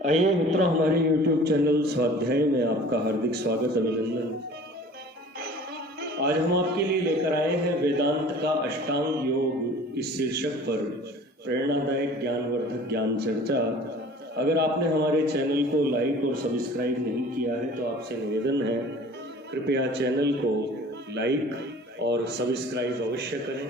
आइए मित्रों, हमारे YouTube चैनल स्वाध्याय में आपका हार्दिक स्वागत अभिनंदन। आज हम आपके लिए लेकर आए हैं वेदांत का अष्टांग योग इस शीर्षक पर प्रेरणादायक ज्ञानवर्धक ज्ञान चर्चा। अगर आपने हमारे चैनल को लाइक और सब्सक्राइब नहीं किया है तो आपसे निवेदन है, कृपया चैनल को लाइक और सब्सक्राइब अवश्य करें।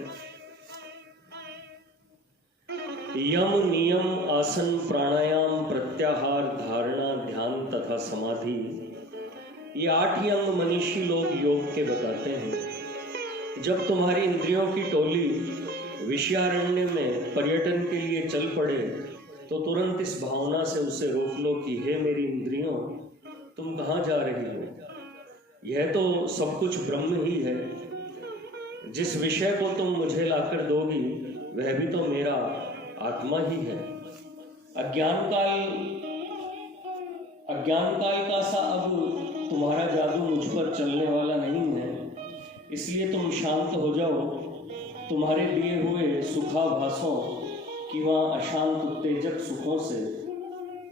यम, नियम, आसन, प्राणायाम, प्रत्याहार, धारणा, ध्यान तथा समाधि, ये 8 अंग मनीषी लोग योग के बताते हैं। जब तुम्हारी इंद्रियों की टोली विषयारण्य में पर्यटन के लिए चल पड़े तो तुरंत इस भावना से उसे रोक लो कि हे मेरी इंद्रियों, तुम कहाँ जा रही हो? यह तो सब कुछ ब्रह्म ही है। जिस विषय को तुम मुझे लाकर दोगी वह भी तो मेरा आत्मा ही है। अज्ञान काल का सा अब तुम्हारा जादू मुझ पर चलने वाला नहीं है, इसलिए तुम शांत हो जाओ। तुम्हारे दिए हुए सुखाभासों कि वहाँ अशांत उत्तेजक सुखों से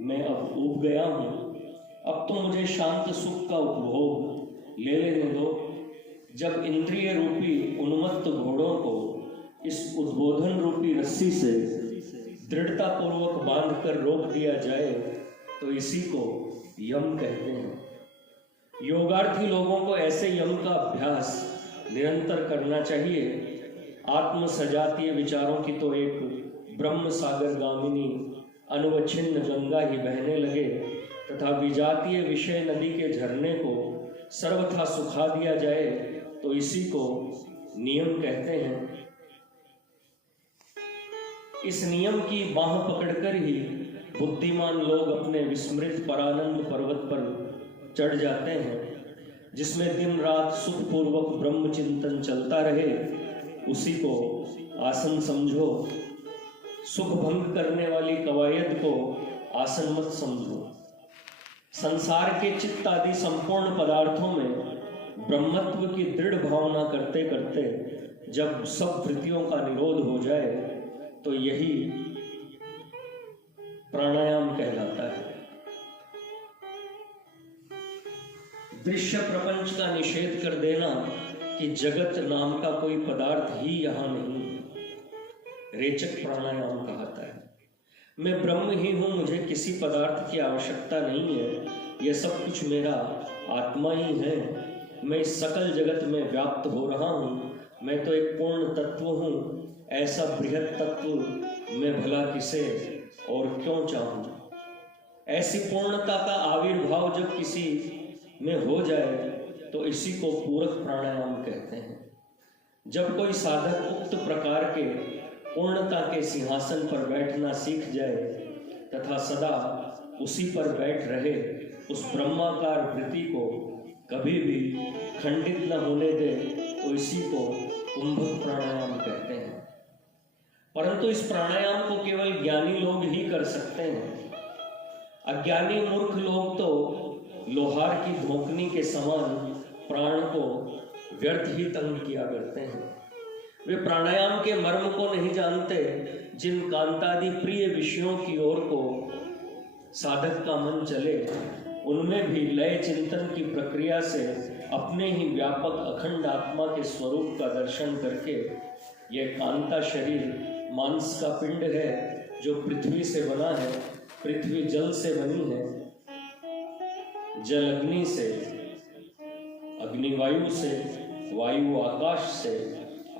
मैं अब ऊब गया हूँ। अब तो मुझे शांत सुख का उपभोग ले लेने दो। जब इंद्रिय रूपी उन्मत्त घोड़ों को इस उद्बोधन रूपी रस्सी से दृढ़ता पूर्वक बांध कर रोक दिया जाए तो इसी को यम कहते हैं। योगार्थी लोगों को ऐसे यम का अभ्यास निरंतर करना चाहिए। आत्म सजातीय विचारों की तो एक ब्रह्म सागर गामिनी अनवच्छिन्न गंगा ही बहने लगे तथा विजातीय विषय नदी के झरने को सर्वथा सुखा दिया जाए तो इसी को नियम कहते हैं। इस नियम की बाह पकड़कर ही बुद्धिमान लोग अपने विस्मृत परानंद पर्वत पर चढ़ जाते हैं, जिसमें दिन रात सुखपूर्वक ब्रह्म चिंतन चलता रहे। उसी को आसन समझो। सुख भंग करने वाली कवायद को आसन मत समझो। संसार के चित्त आदि संपूर्ण पदार्थों में ब्रह्मत्व की दृढ़ भावना करते करते जब सब वृत्तियों का निरोध हो जाए तो यही प्राणायाम कहलाता है। दृश्य प्रपंच का निषेध कर देना कि जगत नाम का कोई पदार्थ ही यहाँ नहीं है, रेचक प्राणायाम कहता है। मैं ब्रह्म ही हूँ, मुझे किसी पदार्थ की आवश्यकता नहीं है, यह सब कुछ मेरा आत्मा ही है। मैं इस सकल जगत में व्याप्त हो रहा हूँ, मैं तो एक पूर्ण तत्व हूँ। ऐसा बृहत तत्व मैं भला किसे और क्यों चाहूं? ऐसी पूर्णता का आविर्भाव जब किसी में हो जाए तो इसी को पूरक प्राणायाम कहते हैं। जब कोई साधक उक्त प्रकार के पूर्णता के सिंहासन पर बैठना सीख जाए तथा सदा उसी पर बैठ रहे, उस ब्रह्माकार वृत्ति को कभी भी खंडित न होने दे तो इसी को कुंभक प्राणायाम कहते हैं। परंतु इस प्राणायाम को केवल ज्ञानी लोग ही कर सकते हैं। अज्ञानी मूर्ख लोग तो लोहार की धोकनी के समान प्राण को व्यर्थ ही तंग किया करते हैं। वे प्राणायाम के मर्म को नहीं जानते। जिन कांतादि प्रिय विषयों की ओर को साधक का मन चले, उनमें भी लय चिंतन की प्रक्रिया से अपने ही व्यापक अखंड आत्मा के स्वरूप का दर्शन करके यह कांता शरीर मांस का पिंड है जो पृथ्वी से बना है, पृथ्वी जल से बनी है, जल अग्नि से, अग्नि वायु से, वायु आकाश से,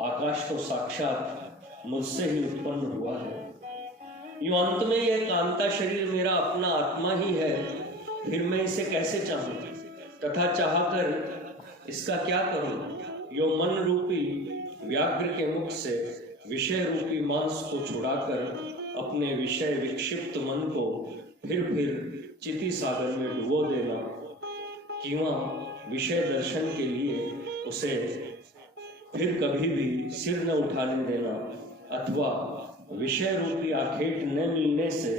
आकाश तो साक्षात मुझसे ही उत्पन्न हुआ है। यूं अंत में यह कांता शरीर मेरा अपना आत्मा ही है, फिर मैं इसे कैसे चाहूं तथा चाहकर इसका क्या करूं? यो मन रूपी व्याघ्र के मुख से विषय रूपी मांस को छुड़ाकर अपने विषय विक्षिप्त मन को फिर चिति सागर में डुबो देना, कि वहाँ विषय दर्शन के लिए उसे फिर कभी भी सिर न उठाने देना, अथवा विषय रूपी आखेट न मिलने से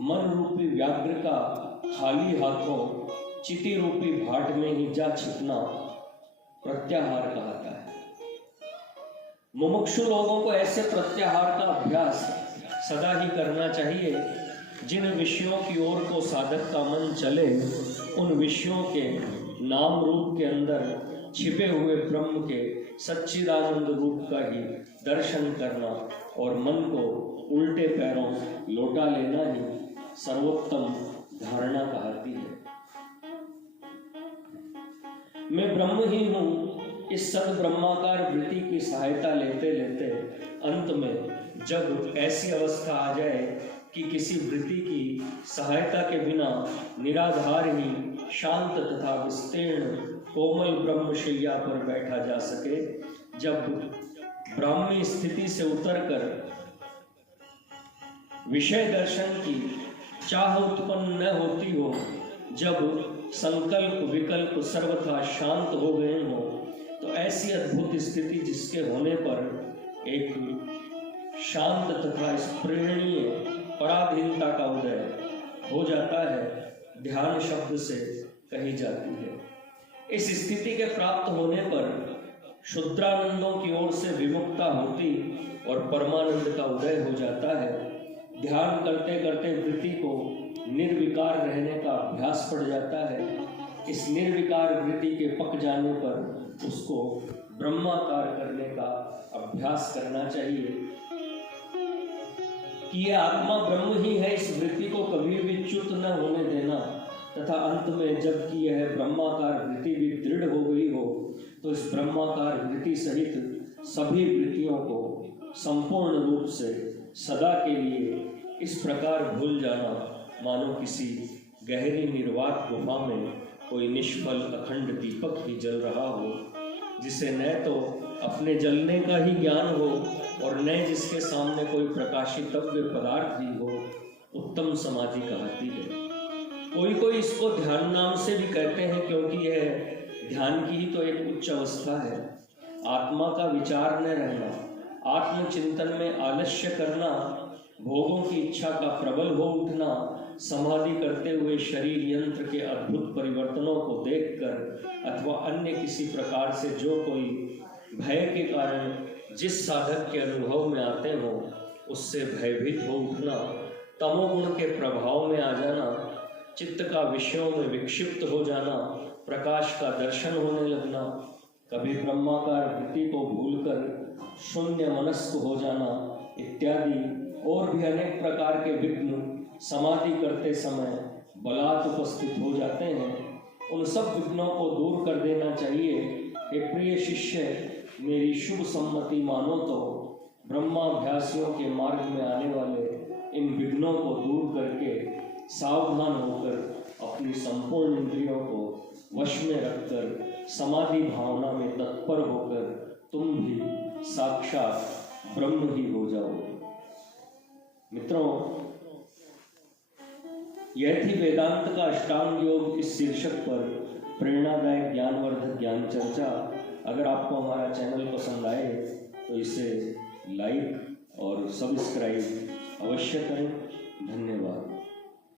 मन रूपी व्याघ्र का खाली हाथों चिति रूपी भाट में ही जा छिपना प्रत्याहार कहता है। मुमुक्षु लोगों को ऐसे प्रत्याहार का अभ्यास सदा ही करना चाहिए जिन विषयों की ओर को साधक का मन चले, उन विषयों के नाम रूप के अंदर छिपे हुए ब्रह्म के सच्चिदानंद रूप का ही दर्शन करना और मन को उल्टे पैरों लौटा लेना ही सर्वोत्तम धारणा कहलाती है। मैं ब्रह्म ही हूँ, इस सद ब्रह्माकार वृत्ति की सहायता लेते लेते अंत में जब ऐसी अवस्था आ जाए कि किसी वृत्ति की सहायता के बिना निराधार ही शांत तथा विस्तीर्ण कोमल ब्रह्मशैया पर बैठा जा सके, जब ब्राह्मी स्थिति से उतरकर विषय दर्शन की चाह उत्पन्न न होती हो, जब संकल्प विकल्प सर्वथा शांत हो गए हो, तो ऐसी अद्भुत स्थिति जिसके होने पर एक शांत तथा स्प्रेरणीय पराधीनता का उदय हो जाता है, ध्यान शब्द से कही जाती है। इस स्थिति के प्राप्त होने पर शुद्रानंदों की ओर से विमुक्ता होती और परमानंद का उदय हो जाता है। ध्यान करते करते वृत्ति को निर्विकार रहने का अभ्यास पड़ जाता है। इस निर्विकार वृत्ति के पक जाने पर उसको ब्रह्माकार करने का अभ्यास करना चाहिए कि यह आत्मा ब्रह्म ही है, इस वृत्ति को कभी भी च्युत न होने देना, तथा अंत में जबकि यह ब्रह्माकार वृत्ति भी दृढ़ हो गई हो, तो इस ब्रह्माकार वृत्ति सहित सभी वृत्तियों को संपूर्ण रूप से सदा के लिए इस प्रकार भूल जाना, मानो किसी गहरी निर्वात गुफा में कोई निष्फल अखंड दीपक ही जल रहा हो, जिसे न तो अपने जलने का ही ज्ञान हो और न जिसके सामने कोई प्रकाशितव्य पदार्थ ही हो, उत्तम समाधि कहलाती है। कोई इसको ध्यान नाम से भी कहते हैं, क्योंकि यह ध्यान की ही तो एक उच्च अवस्था है। आत्मा का विचार न रहना, आत्मचिंतन में आलस्य करना, भोगों की इच्छा का प्रबल हो उठना, समाधि करते हुए शरीर यंत्र के अद्भुत परिवर्तनों को देखकर अथवा अन्य किसी प्रकार से जो कोई भय के कारण जिस साधक के अनुभव में आते हो उससे भयभीत हो उठना, तमोगुण के प्रभाव में आ जाना, चित्त का विषयों में विक्षिप्त हो जाना, प्रकाश का दर्शन होने लगना, कभी ब्रह्माकार वृत्ति को भूलकर शून्य मनस्क हो जाना इत्यादि और भी अनेक प्रकार के विघ्न समाधि करते समय बलात् उपस्थित हो जाते हैं। उन सब विघ्नों को दूर कर देना चाहिए। हे प्रिय शिष्य, मेरी शुभ सम्मति मानो तो ब्रह्माभ्यासियों के मार्ग में आने वाले इन विघ्नों को दूर करके सावधान होकर अपनी संपूर्ण इंद्रियों को वश में रखकर समाधि भावना में तत्पर होकर तुम भी साक्षात ब्रह्म ही हो जाओ। मित्रों, यह थी वेदांत का अष्टांग योग इस शीर्षक पर प्रेरणादायक ज्ञानवर्धक ज्ञान चर्चा। अगर आपको हमारा चैनल पसंद आए तो इसे लाइक और सब्सक्राइब अवश्य करें। धन्यवाद।